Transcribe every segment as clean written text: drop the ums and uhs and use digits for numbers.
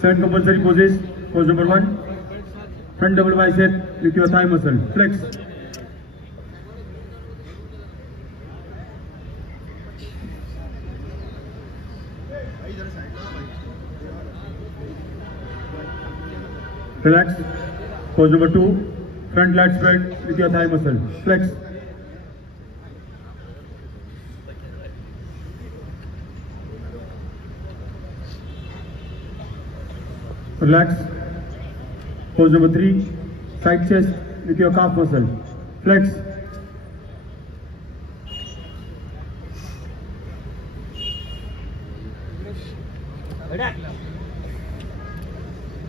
7 compulsory poses. Pose number 1. Front double bicep with your thigh muscle. Flex. Relax. Pose number 2. Front lat spread with your thigh muscle. Flex. Relax. Pose number 3. Side chest with your calf muscle. Flex.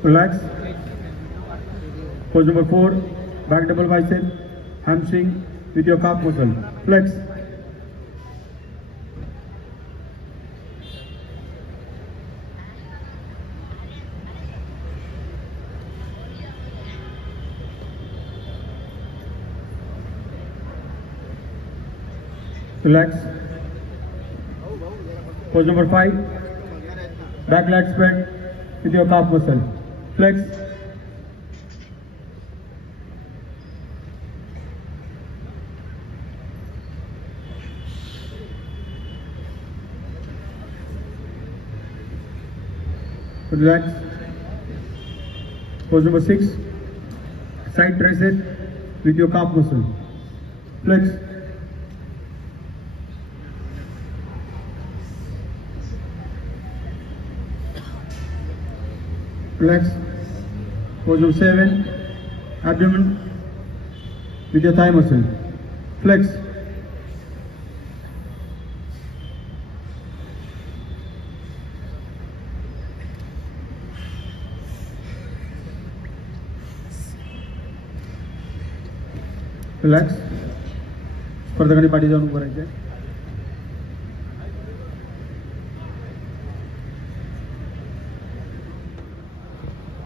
Relax. Pose number 4. Back double bicep, hamstring with your calf muscle. Flex. Relax. Pose number 5. Back lat spread with your calf muscle. Flex. Relax. Pose number 6. Side tricep with your calf muscle. Flex. Relax. Pose number 7. Abdomen with your thigh muscle. Flex. Relax. स्पर्धकांनी पाठी जाऊन उभं राहायचं.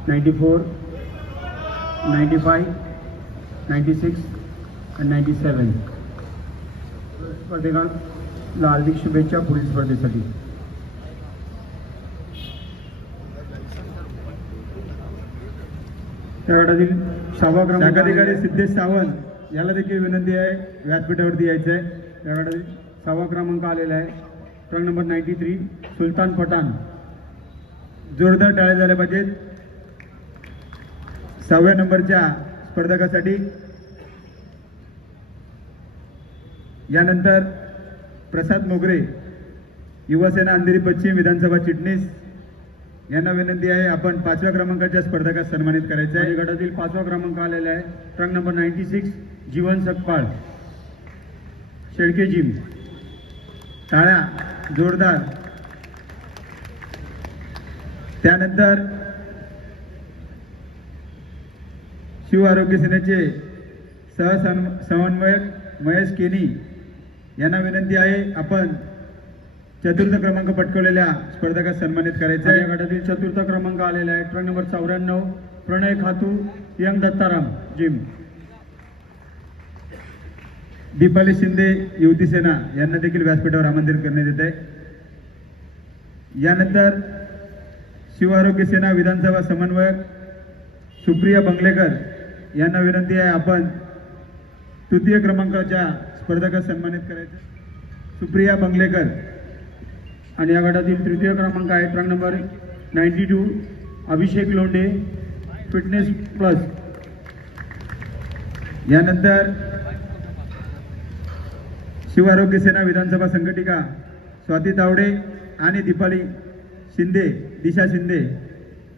(94, 95, 96 and 97. स्पर्धकांना हार्दिक शुभेच्छा पुढील स्पर्धेसाठी. त्या गटातील 6वा क्रमांक अधिकारी सिद्धेश सावंत याला देखील विनंती आहे व्यासपीठावरती यायचं आहे. या गटातील 6वा क्रमांक आलेला आहे. ट्रक नंबर 93 सुलतान पठाण. जोरदार टाळ्या झाल्या पाहिजेत 6व्या नंबरच्या स्पर्धकासाठी. यानंतर प्रसाद मोगरे युवासेना अंधेरी पश्चिम विधानसभा चिटणीस यांना विनंती आहे आपण 5व्या क्रमांकाच्या स्पर्धकास सन्मानित करायचे आहे. गटातील 5वा क्रमांक आलेला आहे. ट्रक नंबर 96 जीवन सकपाळ शेळके जिम. टाळ्या जोरदार. त्यानंतर शिव आरोग्य सेनेचे समन्वयक महेश केनी यांना विनंती आहे आपण 4र्थ क्रमांक पटकवलेल्या स्पर्धकास सन्मानित करायचे आहे. या गटातील 4र्थ क्रमांक आलेला आहे. ट्रक नंबर 94 प्रणय खातू यंग दत्ताराम जिम. दीपाली शिंदे युवती सेना यांना देखील व्यासपीठावर आमंत्रित करण्यात येत आहे. यानंतर शिव आरोग्य सेना विधानसभा समन्वयक सुप्रिया बंगलेकर यांना विनंती आहे आपण 3य क्रमांकाच्या स्पर्धकास सन्मानित करायचे. सुप्रिया बंगलेकर. आणि या गटातील 3य क्रमांक आहे ट्रक नंबर 92 अभिषेक लोंढे फिटनेस प्लस. यानंतर शिव आरोग्य सेना विधानसभा संघटिका स्वाती तावडे आणि दीपाली शिंदे दिशा शिंदे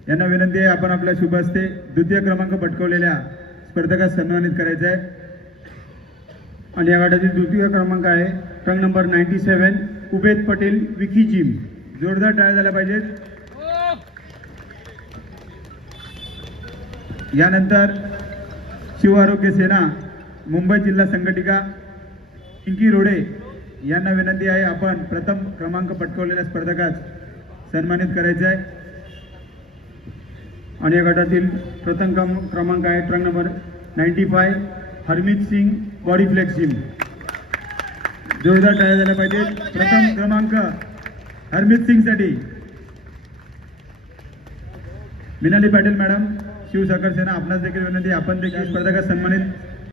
यांना विनंती आहे आपण आपल्या शुभ हस्ते 2य क्रमांक पटकवलेल्या स्पर्धकास सन्मानित करायचे आहे. आणि या गटातील 2य क्रमांक आहे truck number 97 Ubed Patel Vicky gym. जोरदार टाळ्या झाल्या पाहिजेत. यानंतर शिव आरोग्य सेना मुंबई जिल्हा संघटिका पिंकी रोडे यांना विनंती आहे आपण प्रथम क्रमांक पटकवलेल्या स्पर्धकास सन्मानित करायचे आहे. आणि या गटातील प्रथम क्रमांक आहे truck number 95 Harmeet Singh body flex gym. जोरदार टाळ्या झाल्या पाहिजेत. प्रथम क्रमांक हरमीत सिंग साठी. मिनाली पाटील मॅडम शिवसागर सेना आपणास देखील विनंती, आपण देखील स्पर्धकास सन्मानित